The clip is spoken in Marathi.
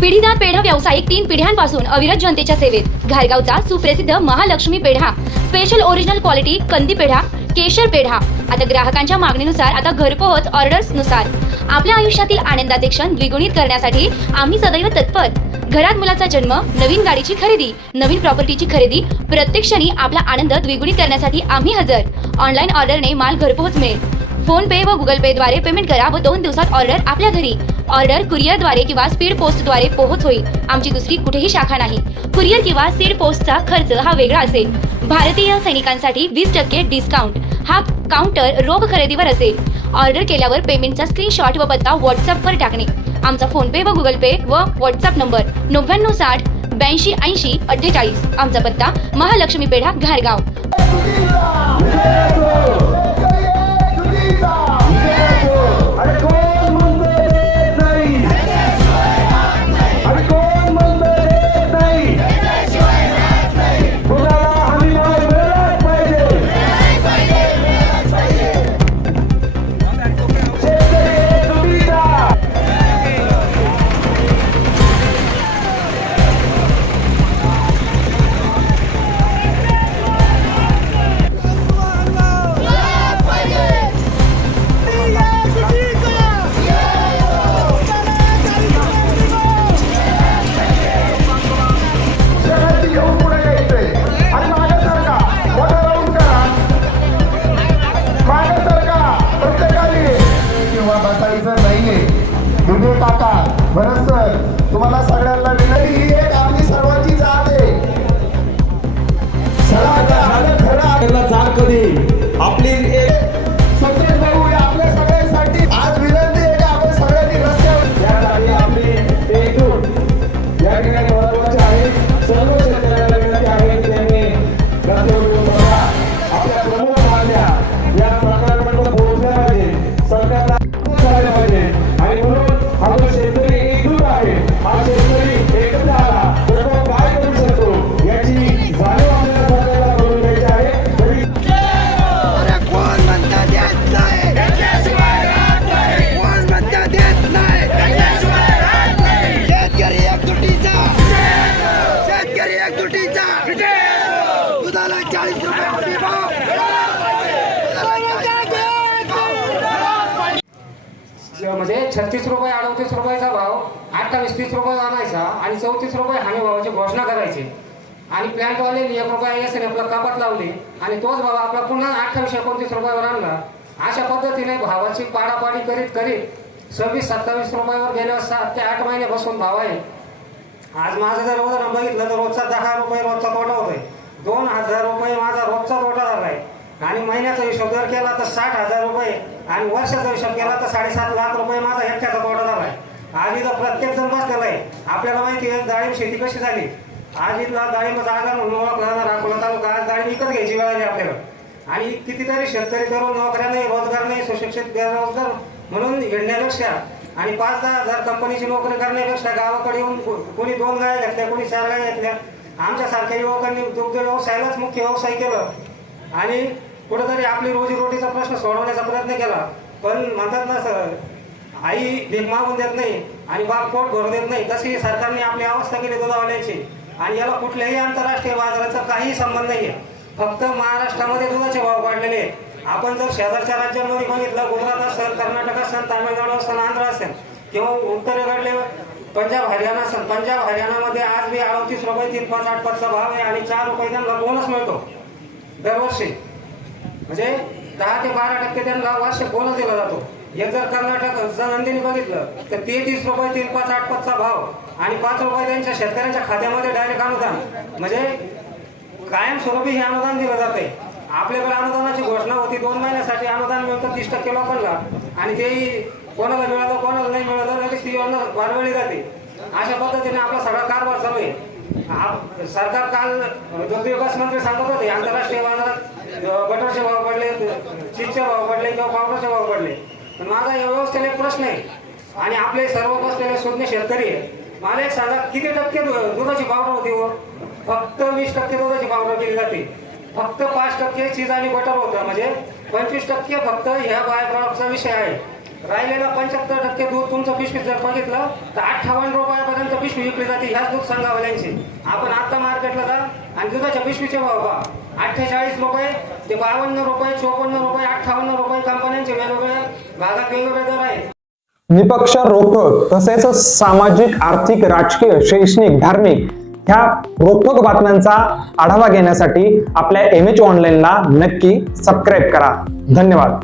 पिढीजात पेढा व्यावसायिक तीन पिढ्यांपासून अविरत जनतेच्या सेवेत. घारगावचा सुप्रसिद्ध Mahalakshmi peda special original quality कंदी पेढा केशर पेढा. आता ग्राहकांच्या मागणीनुसार आता घरपोहोच ऑर्डर्सनुसार. आपल्या आयुष्यातील आनंदाचे क्षण द्विगुणित करण्यासाठी आम्ही सदैव तत्पर. घरात मुलाचा जन्म नवीन गाडीची खरेदी नवीन प्रॉपर्टीची खरेदी प्रत्येक क्षणी आपला आनंद द्विगुणित करण्यासाठी आम्ही हजर. ऑनलाईन ऑर्डरने माल घरपोहोच मिळेल. फोन पे व गुगल पे द्वारे पेमेंट करा व दोन दिवसात ऑर्डर आपल्या घरी. ऑर्डर कुरिअरद्वारे किंवा स्पीड पोस्टद्वारे पोहोच होईल. आमची दुसरी कुठेही शाखा नाही. कुरिअर किंवा स्पीड पोस्टचा खर्च हा वेगळा असेल. भारतीय सैनिकांसाठी वीस टक्के डिस्काउंट. हा काउंटर रोख खरेदीवर असेल. ऑर्डर केल्यावर पेमेंटचा स्क्रीनशॉट व पत्ता व्हॉट्सअपवर टाकणे. आमचा फोन पे व गुगल पे व व्हॉट्सअप नंबर नव्याण्णव साठ ब्याऐंशी ऐंशी अठ्ठेचाळीस. आमचा पत्ता महालक्ष्मी पेढा घारगाव. विजय काका भरत सर तुम्हाला सगळ्यांना विनंती ही एक आपली सर्वांची जात आहे. झालं खरं आपल्याला जाण कधी आपली शेतकरी दुधाला चाळीस रुपये भाव म्हणजे छत्तीस रुपये अडतीस रुपयाचा भाव अठ्ठावीस तीस रुपये आणायचा आणि चौतीस रुपये हमी भावाची घोषणा करायची. आणि प्लॅन्टवाले एक रुपया एस आपला कपात लावली आणि तोच भाव आपला पुन्हा अठ्ठावीस एकोणतीस रुपयावर आणला. अशा पद्धतीने भावाची पाडापाडी करीत करीत सव्वीस सत्तावीस रुपयावर गेल्यावर सात ते आठ महिने बसून भाव आहे. आज माझं जर उदाहरण बघितलं तर रोजचा रुपये रोजचा तोटा होतोय दोन हजार रुपये माझा रोजचा तोटा झालाय आणि महिन्याचा हिशोब जर केला तर साठ हजार रुपये आणि वर्षाचा हिशोब केला तर साडेसात लाख रुपये माझा एकट्याचा तोटा झालाय आज इथं प्रत्येक जण बसलेला आहे. आपल्याला माहिती आहे डाळिंब शेती कशी झाली? आज इथला डाळिंब जागा म्हणून ओळखला जाणार अकोला तालुका. आज डाळिंब विकत घ्यायची वेळ आली आपल्याला. आणि कितीतरी शेतकरी करून नोकऱ्या नाही रोजगार नाही सुशिक्षित बेरोजगार म्हणून हिंडण्यापेक्षा आणि पाच दहा हजार कंपनीची नोकरी करण्यापेक्षा गावाकडे येऊन कोणी दोन गाया घेतल्या कोणी चार गाया घेतल्या आमच्यासारख्या युवकांनी दुग्ध व्यवसायालाच मुख्य व्यवसाय केलं. आणि कुठंतरी आपली रोजीरोटीचा प्रश्न सोडवण्याचा प्रयत्न केला. पण म्हणतात ना सर आई भीक मागून देत नाही आणि बाप पोट भरून देत नाही. तशी सरकारने आपली अवस्था केली दुधावाल्याची. आणि याला कुठल्याही आंतरराष्ट्रीय बाजाराचा काही संबंध नाही आहे फक्त महाराष्ट्रामध्ये दुधाचे भाव वाढलेले आहेत. आपण जर शेजारच्या राज्यांमध्ये बघितलं गुजरात असेल कर्नाटक असेल तामिळनाडू असेल आंध्र असेल किंवा उत्तरेकडले पंजाब हरियाणा सर पंजाब हरियाणामध्ये आज बी अडतीस रुपये तीन पाच आठ पाचचा भाव आहे आणि चार रुपये त्यांना बोनस मिळतो. दरवर्षी. म्हणजे दहा ते बारा टक्के त्यांना वार्षिक बोनस दिला जातो. एक जर कर्नाटक जर बघितलं तर तेहतीस रुपये तीन पाच आठ पाचचा भाव आणि पाच रुपये त्यांच्या शेतकऱ्यांच्या खात्यामध्ये डायरेक्ट अनुदान. म्हणजे कायमस्वरूपी हे अनुदान दिलं जाते आपल्याकडे अनुदानाची घोषणा होती दोन महिन्यासाठी अनुदान मिळतं तीस टक्के लोकांना आणि तेही कोणाला मिळालं कोणाला नाही मिळालं लगेच ती योजना वाढवली जाते. अशा पद्धतीने आपला सगळा कारभार चालू आहे. आप- सरकार काल दुग्धविकास मंत्री सांगत होते आंतरराष्ट्रीय बाजारात बटरचे भाव पडले चीजचे भाव पडले किंवा पावडरचे भाव पडले. पण माझा या व्यवस्थेला एक प्रश्न आहे. आणि आपले सर्व बसलेले शोधणे शेतकरी आहे मला एक सांगा किती टक्के दुधाची पावडर होती व फक्त वीस टक्के दुधाची पावडर केली जाते. फक्त पाच टक्के चीज आणि बटर होतं. म्हणजे पंचवीस टक्के फक्त ह्या बाय प्रॉडक्टचा विषय आहे. राहिलेला पंच्याहत्तर टक्के दूध तुमचं पिशवी जर बघितलं तर अठ्ठावन्न रुपयापर्यंत पिशवी विकली जाते ह्याच दूध संघावाल्यांची. आपण आता मार्केटला जा आणि दुधाच्या पिशवीचे भाव पहा. अठ्ठेचाळीस रुपये ते बावन्न रुपये चोपन्न रुपये अठ्ठावन्न रुपये कंपन्यांचे वेगवेगळ्या भागात वेगवेगळे दर आहेत. निपक्ष रोखोक तसेच सामाजिक आर्थिक राजकीय शैक्षणिक धार्मिक ह्या रोखोक बातम्यांचा आढावा घेण्यासाठी आपल्या एम एच ऑनलाईनला नक्की सबस्क्राईब करा. धन्यवाद.